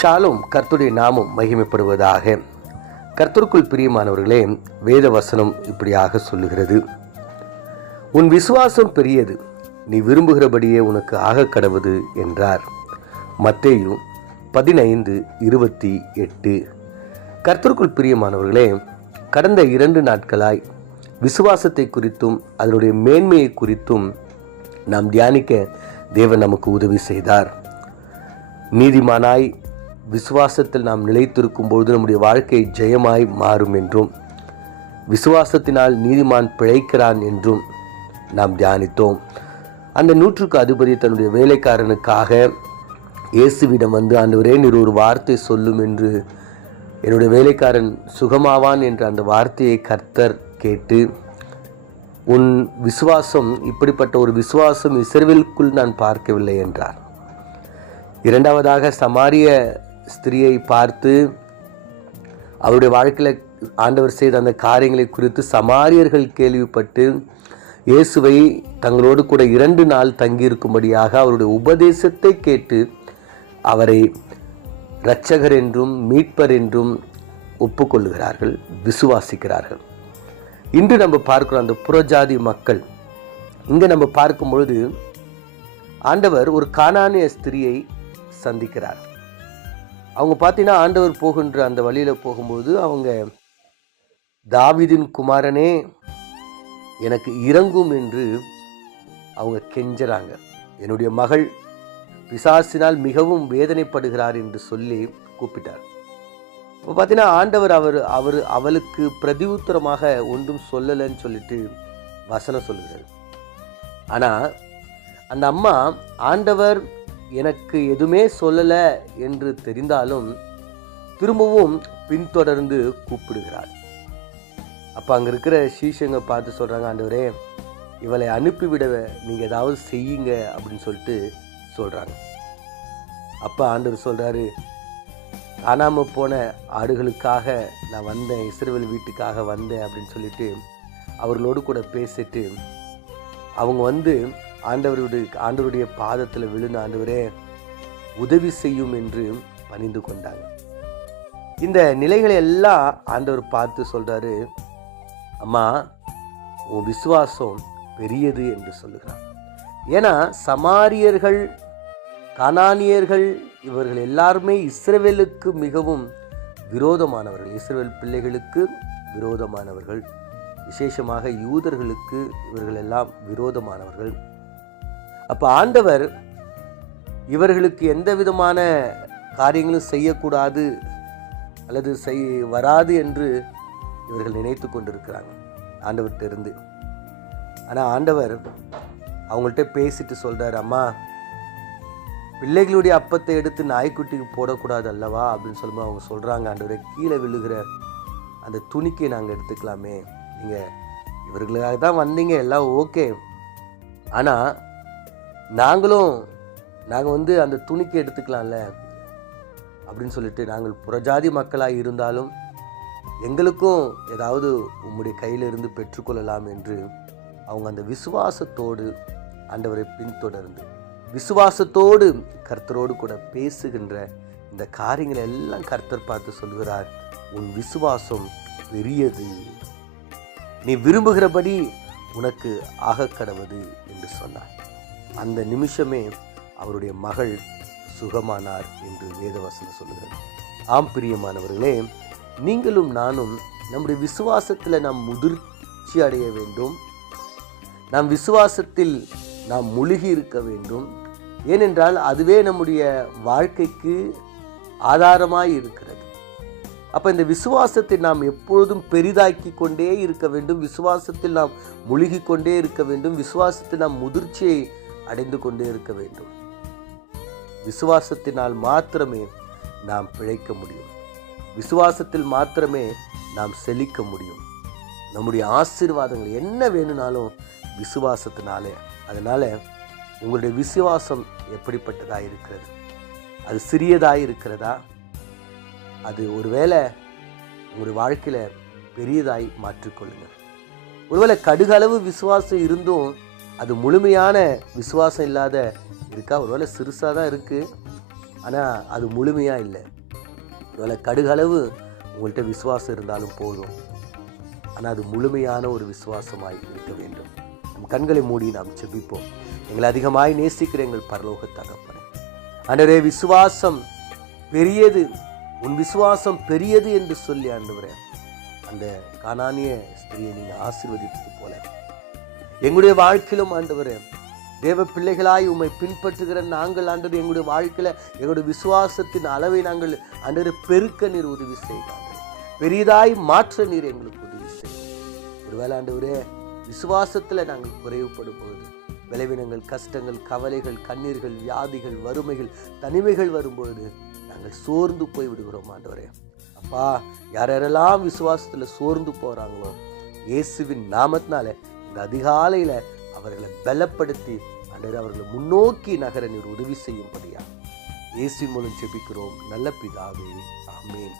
ஷாலும் கர்த்தருடைய நாமம் மகிமைப்படுவதாக. கர்த்தருக்குள் பிரியமானவர்களே, வேத வசனம் இப்படியாக சொல்லுகிறது, உன் விசுவாசம் பெரியது, நீ விரும்புகிறபடியே உனக்கு ஆக கடவுது என்றார். மத்தேயு 15:28. கர்த்தருக்குள் பிரியமானவர்களே, கடந்த 2 நாட்களாய் விசுவாசத்தை குறித்தும் அதனுடைய மேன்மையை குறித்தும் நாம் தியானிக்க தேவன் நமக்கு உதவி செய்தார். நீதிமானாய் விசுவாசத்தில் நாம் நிலைத்திருக்கும் பொழுது நம்முடைய வாழ்க்கை ஜெயமாய் மாறும் என்றும், விசுவாசத்தினால் நீதிமான் பிழைக்கிறான் என்றும் நாம் தியானித்தோம். அந்த 100க்கு அதிபதி தன்னுடைய வேலைக்காரனுக்காக இயேசுவிடம் வந்து, ஆண்டவரே, நீர் ஒரு வார்த்தை சொல்லும் என்று என்னுடைய வேலைக்காரன் சுகமாவான் என்ற அந்த வார்த்தையை கர்த்தர் கேட்டு, உன் விசுவாசம், இப்படிப்பட்ட ஒரு விசுவாசம் இஸ்ரவேலுக்குள் நான் பார்க்கவில்லை என்றார். இரண்டாவதாக சமாரிய ஸ்திரியை பார்த்து அவருடைய வாழ்க்கையில் ஆண்டவர் செய்த அந்த காரியங்களை குறித்து சமாரியர்கள் கேள்விப்பட்டு இயேசுவை தங்களோடு கூட 2 நாள் தங்கியிருக்கும்படியாக அவருடைய உபதேசத்தை கேட்டு அவரை இரட்சகர் என்றும் மீட்பர் என்றும் ஒப்புக்கொள்ளுகிறார்கள், விசுவாசிக்கிறார்கள். இன்று நம்ம பார்க்கிறோம் அந்த புறஜாதி மக்கள். இங்கே நம்ம பார்க்கும் பொழுது ஆண்டவர் ஒரு கானானிய ஸ்திரியை சந்திக்கிறார். அவங்க பார்த்தீங்கன்னா, ஆண்டவர் போகின்ற அந்த வழியில் போகும்போது அவங்க, தாவீதின் குமாரனே எனக்கு இறங்கும் என்று அவங்க கெஞ்சறாங்க. என்னுடைய மகள் பிசாசினால் மிகவும் வேதனைப்படுகிறார் என்று சொல்லி கூப்பிட்டார். இப்போ பார்த்தீங்கன்னா, ஆண்டவர் அவளுக்கு பிரதி உத்தரமாக ஒன்றும் சொல்லலைன்னு சொல்லிட்டு வசனம் சொல்லுகிறார். ஆனால் அந்த அம்மா, ஆண்டவர் எனக்கு எதுவுமே சொல்லலை என்று தெரிந்தாலும் திரும்பவும் பின்தொடர்ந்து கூப்பிடுகிறாள். அப்போ அங்கே இருக்கிற சீஷங்க பார்த்து சொல்கிறாங்க, ஆண்டவரே, இவளை அனுப்பிவிட நீங்கள் ஏதாவது செய்யுங்க அப்படின்னு சொல்லிட்டு சொல்கிறாங்க. அப்போ ஆண்டவர் சொல்கிறாரு, காணாமல் போன ஆடுகளுக்காக நான் வந்தேன், இஸ்ரவேல் வீட்டுக்காக வந்தேன் அப்படின்னு சொல்லிட்டு அவர்களோடு கூட பேசிட்டு அவங்க வந்து ஆண்டவருடைய பாதத்தில் விழுந்து, ஆண்டவரே உதவி செய்யும் என்று பணிந்து கொண்டாங்க. இந்த நிலைகளை எல்லாம் ஆண்டவர் பார்த்து சொல்றாரு, அம்மா, உன் விசுவாசம் பெரியது என்று சொல்லுகிறார். ஏன்னா சமாரியர்கள், கானானியர்கள், இவர்கள் எல்லாருமே இஸ்ரவேலுக்கு மிகவும் விரோதமானவர்கள், இஸ்ரவேல் பிள்ளைகளுக்கு விரோதமானவர்கள், விசேஷமாக யூதர்களுக்கு இவர்கள் எல்லாம் விரோதமானவர்கள். அப்போ ஆண்டவர் இவர்களுக்கு எந்த விதமான காரியங்களும் செய்யக்கூடாது அல்லது வராது என்று இவர்கள் நினைத்து கொண்டிருக்கிறாங்க ஆண்டவர்கிட்ட இருந்து. ஆனால் ஆண்டவர் அவங்கள்ட்ட பேசிட்டு சொல்கிறார், அம்மா, பிள்ளைகளுடைய அப்பத்தை எடுத்து நாய்க்குட்டிக்கு போடக்கூடாது அல்லவா அப்படின்னு சொல்லும்போது அவங்க சொல்கிறாங்க, ஆண்டவரே, கீழே விழுகிற அந்த துணிக்கை நாங்கள் எடுத்துக்கலாமே, நீங்கள் இவர்களுக்காக தான் வந்தீங்க, எல்லாம் ஓகே, ஆனால் நாங்கள் வந்து அந்த துணிக்கை எடுத்துக்கலாம்ல அப்படின்னு சொல்லிட்டு, நாங்கள் புறஜாதி மக்களாக இருந்தாலும் எங்களுக்கும் ஏதாவது உம்முடைய கையிலிருந்து பெற்றுக்கொள்ளலாம் என்று அவங்க அந்த விசுவாசத்தோடு ஆண்டவரை பின்தொடர்ந்து விசுவாசத்தோடு கர்த்தரோடு கூட பேசுகின்ற இந்த காரியங்களை எல்லாம் கர்த்தர் பார்த்து சொல்கிறார், உன் விசுவாசம் பெரியது, நீ விரும்புகிறபடி உனக்கு ஆக கடவுது என்று சொன்னார். அந்த நிமிஷமே அவருடைய மகள் சுகமானார் என்று வேதவசனம் சொல்லுகிறது. ஆம் பிரியமானவர்களே, நீங்களும் நானும் நம்முடைய விசுவாசத்தில் நாம் முதிர்ச்சி அடைய வேண்டும். நாம் விசுவாசத்தில் நாம் முழுகி இருக்க வேண்டும். ஏனென்றால் அதுவே நம்முடைய வாழ்க்கைக்கு ஆதாரமாய் இருக்கிறது. அப்போ இந்த விசுவாசத்தை நாம் எப்பொழுதும் பெரிதாக்கி கொண்டே இருக்க வேண்டும். விசுவாசத்தில் நாம் முழுகி கொண்டே இருக்க வேண்டும். விசுவாசத்தில் நாம் முதிர்ச்சியை அடைந்து கொண்டே இருக்க வேண்டும். விசுவாசத்தினால் மாத்திரமே நாம் பிழைக்க முடியும். விசுவாசத்தில் மாத்திரமே நாம் செழிக்க முடியும். நம்முடைய ஆசீர்வாதங்கள் என்ன வேணும்னாலும் விசுவாசத்தினாலே. அதனால் உங்களுடைய விசுவாசம் எப்படிப்பட்டதாக இருக்கிறது? அது சிறியதாக இருக்கிறதா? அது ஒருவேளை உங்களுடைய வாழ்க்கையில் பெரியதாய் மாற்றிக்கொள்ளுங்கள். ஒருவேளை கடுகளவு விசுவாசம் இருந்தும் அது முழுமையான விசுவாசம் இல்லாத இருக்கா? ஒருவேளை சிறுசாக தான் இருக்குது, ஆனால் அது முழுமையாக இல்லை. ஒருவேளை கடுகளவு உங்கள்கிட்ட விசுவாசம் இருந்தாலும் போதும், ஆனால் அது முழுமையான ஒரு விசுவாசமாய் இருக்க வேண்டும். நம் கண்களை மூடி நாம் ஜெபிப்போம். எங்களை அதிகமாய் நேசிக்கிற எங்கள் பரலோக தகப்பனே, ஆண்டவரே, விசுவாசம் பெரியது, உன் விசுவாசம் பெரியது என்று சொல்லி ஆண்டவரே அந்த கானானிய ஸ்திரியை நீங்கள் ஆசீர்வதித்தது போல எங்களுடைய வாழ்க்கையிலும் ஆண்டவரே, தேவ பிள்ளைகளாய் உம்மை பின்பற்றுகிற நாங்கள் ஆண்டவர் எங்களுடைய வாழ்க்கையில் எங்களுடைய விசுவாசத்தின் அளவை நாங்கள் ஆண்டவரே பெருக்க நீர் உதவி செய்கிறாங்க, பெரியதாய் மாற்ற நீர் எங்களுக்கு உதவி செய்யும். ஒருவேளை ஆண்டவரே விசுவாசத்தில் நாங்கள் குறைவுபடும் பொழுது விளைவினங்கள், கஷ்டங்கள், கவலைகள், கண்ணீர்கள், வியாதிகள், வறுமைகள், தனிமைகள் வரும்பொழுது நாங்கள் சோர்ந்து போய் விடுகிறோம். ஆண்டவரே அப்பா, யாரெல்லாம் விசுவாசத்தில் சோர்ந்து போகிறாங்களோ இயேசுவின் நாமத்தினால இந்த அதிகாலையில் அவர்களை பலப்படுத்தி ஆண்டவரே அவர்களை முன்னோக்கி நகர நீர் உதவி செய்யும்படியா இயேசு மூலம் ஜெபிக்கிறோம் நல்ல பிதாவே, ஆமென்.